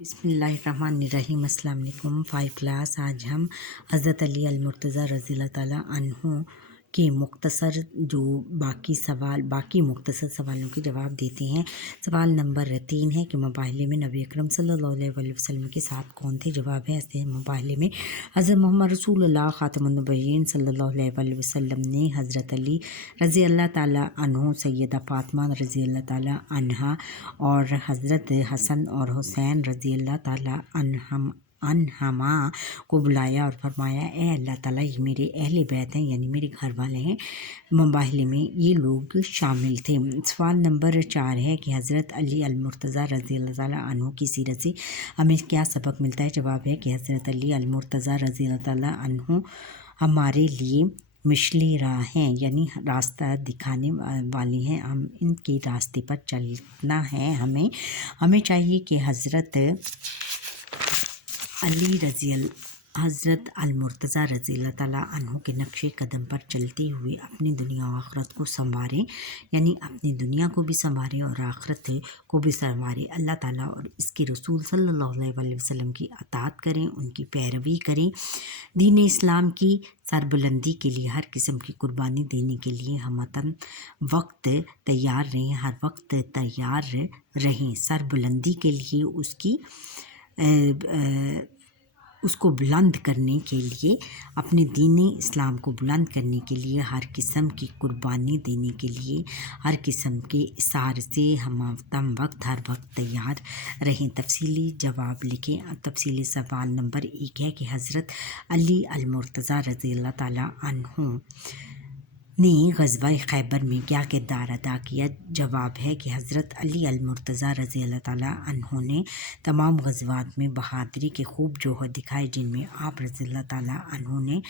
बिस्मिल्लाहिर्रहमानिर्रहीम। अस्सलाम वालेकुम। 5 क्लास। आज हम हज़रत अली अलमुर्तज़ा रज़ी अल्लाह ताला अन्हु के मुख्तसर बाकी मुख्तसर सवालों के जवाब देते हैं। सवाल नंबर 3 है कि मुबाहले में नबी अकरम सल्लल्लाहु अलैहि वसल्लम के साथ कौन थे। जवाब है ऐसे मुबाहले में हज़रत मोहम्मद रसूलुल्लाह ख़ातमुन नबिय्यीन सल्लल्लाहु अलैहि वसल्लम ने हज़रत अली रज़ी अल्लाह ताला अन्हु, सैयदा फ़ातिमा रज़ी अल्लाह ताला अन्हा और हज़रत हसन और हुसैन रज़ी अल्लाह ताला अनहमा को बुलाया और फरमाया, ए अल्लाह ताला, ये मेरे अहले बैत हैं, यानी मेरे घर वाले हैं। मुबाहले में ये लोग शामिल थे। सवाल नंबर 4 है कि हज़रत अली अलमुर्तज़ा रज़ी अल्लाह ताला अन्हु की सीरत से हमें क्या सबक मिलता है। जवाब है कि हज़रत अली अलमुर्तज़ा रज़ी अल्लाह ताला अन्हु हमारे लिए मिशली राह हैं, यानी रास्ता दिखाने वाली हैं। हम इनके रास्ते पर चलना है। हमें चाहिए कि हज़रत अलमुर्तज़ा रज़ी अल्लाह ताला अन्हु के नक्शे कदम पर चलते हुए अपनी दुनिया और आखिरत को संवारें, यानी अपनी दुनिया को भी संवारें और आखिरत को भी संवारें। अल्लाह ताला और इसके रसूल सल्लल्लाहु अलैहि वसल्लम की अताअत करें, उनकी पैरवी करें। दीन इस्लाम की सरबुलंदी के लिए हर किस्म की कुर्बानी देने के लिए हम हर वक्त तैयार रहें। सरबुलंदी के लिए उसको बुलंद करने के लिए, अपने दीन इस्लाम को बुलंद करने के लिए हर किस्म की कुर्बानी देने के लिए, हर किस्म के इसार से हम हर वक्त तैयार रहें। तफसीली जवाब लिखें। तफसीली सवाल नंबर 1 है कि हज़रत अली अलमुर्तज़ा रज़ी अल्लाह ताला अन्हु ने ग़ज़वा खैबर में क्या किरदार अदा किया। जवाब है कि हज़रत अली अलमुर्तज़ा रज़ी अल्लाह ताला अन्हु ने तमाम ग़ज़वात में बहादुरी के खूब जोहर दिखाए, जिनमें आप रज़ी अल्लाह ताला अन्हु ने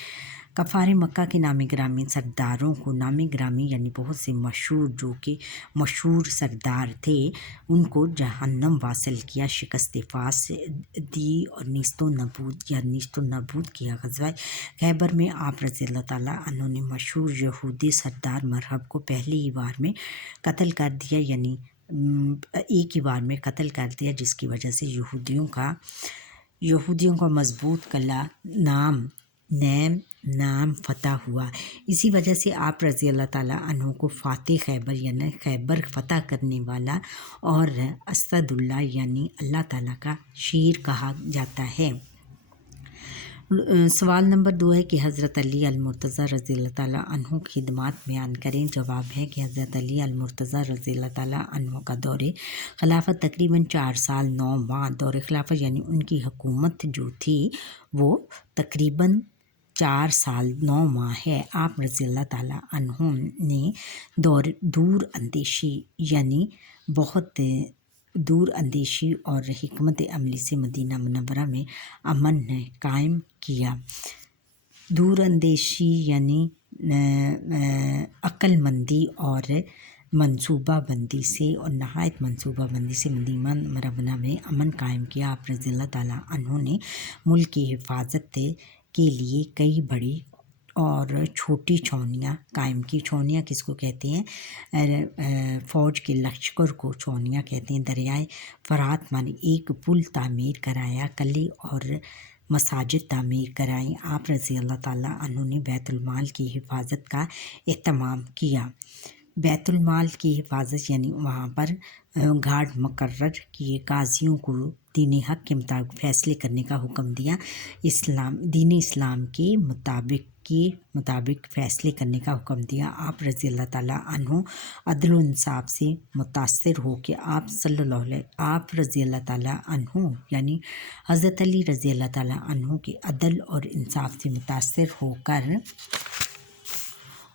कफ़ार मक्का के नामी ग्रामी सरदारों को, नामी ग्रामी यानी बहुत से जो कि मशहूर सरदार थे, उनको जहन्नम वासिल किया, शिकस्त फास दी और नीस्तो नबूद किया। ग़ज़वा खैबर में आप रज़ी अल्लाह ताला अन्हु ने मशहूर यहूदी सरदार मरहब को पहली ही बार में कत्ल कर दिया, यानी एक ही बार में कत्ल कर दिया, जिसकी वजह से यहूदियों का मजबूत कला नाम फ़तह हुआ। इसी वजह से आप रज़ी अल्लाह ताला अन्हु को फ़ातिह खैबर यानी खैबर फ़तह करने वाला और असदुल्लाह यानी अल्लाह ताला का शेर कहा जाता है। सवाल नंबर 2 है कि हज़रत अली अलमुर्तज़ा रज़ी अल्लाह ताला अन्हु की खिदमत बयान करें। जवाब है कि हज़रत अली अलमुर्तज़ा रज़ी अल्लाह ताला अन्हु का दौरे खिलाफत तकरीबन 4 साल 9 माह, दौरे खिलाफत यानी उनकी हुकूमत जो थी वो तकरीबन 4 साल 9 माह है। आप रज़ी अल्लाह ताला अन्हु ने दूर अंदेशी यानी बहुत दूर अंदेशी और हिकमत अमली से मदीना मुनव्वरा में अमन कायम किया। दूर अंदेशी यानी अक्लमंदी और मंसूबाबंदी से और नहायत मंसूबाबंदी से मदीना मुनव्वरा में अमन कायम किया। आप रज़ी अल्लाह ताला अन्हु ने मुल्क की हिफाजत के लिए कई बड़ी और छोटी छावनियाँ कायम की। छावनियाँ किसको कहते हैं? फ़ौज के लश्कर को छावनियाँ कहते हैं। दरियाए फ़रात माने एक पुल तामीर कराया, कले और मसाजिद तामीर कराई। आप रज़ी अल्लाह ताला अन्हु ने बैतुल माल की हिफाजत का एहतमाम किया। बैतुल माल की हिफाजत यानी वहाँ पर गार्ड मुकर्रर किए, काजियों को दीन हक़ के मुताबिक फ़ैसले करने का हुक्म दिया। दीन इस्लाम के मुताबिक फ़ैसले करने का हुक्म दिया। आप रज़ी अल्लाह ताला अन्हु अदल व इंसाफ से मुतासिर हो के आप रज़ी अल्लाह ताला अन्हु यानी हज़रत अली रज़ी अल्लाह ताला अन्हु के अदल और इंसाफ से मुतासिर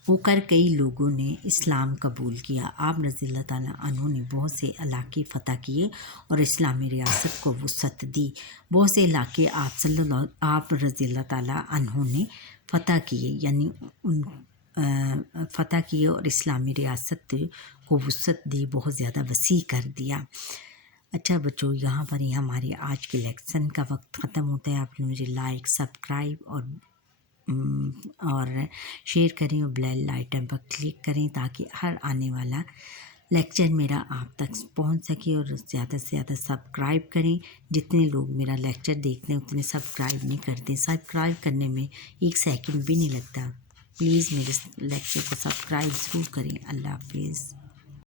होकर कई लोगों ने इस्लाम कबूल किया। आप रज़ी अल्लाह ताला अन्हु ने बहुत से इलाके फ़तह किए और इस्लामी रियासत को वुसअत दी। बहुत से इलाके आप रज़ी अल्लाह ताला अन्हु ने फ़तह किए, यानी फ़तह किए और इस्लामी रियासत को वुसअत दी, बहुत ज़्यादा वसी कर दिया। अच्छा बच्चों, यहाँ पर ही हमारे आज के लेक्सन का वक्त ख़त्म होता है। आप लोग मुझे लाइक, सब्सक्राइब और शेयर करें और बेल आइकन पर क्लिक करें ताकि हर आने वाला لیکچر میرا آپ تک پہنچ سکے، اور زیادہ سے زیادہ سبسکرائب کریں۔ جتنے لوگ میرا لیکچر دیکھتے ہیں اتنے سبسکرائب نہیں کرتے، سبسکرائب کرنے میں 1 سیکنڈ بھی نہیں لگتا۔ پلیز میرے لیکچر کو سبسکرائب ضرور کریں۔ اللہ حافظ۔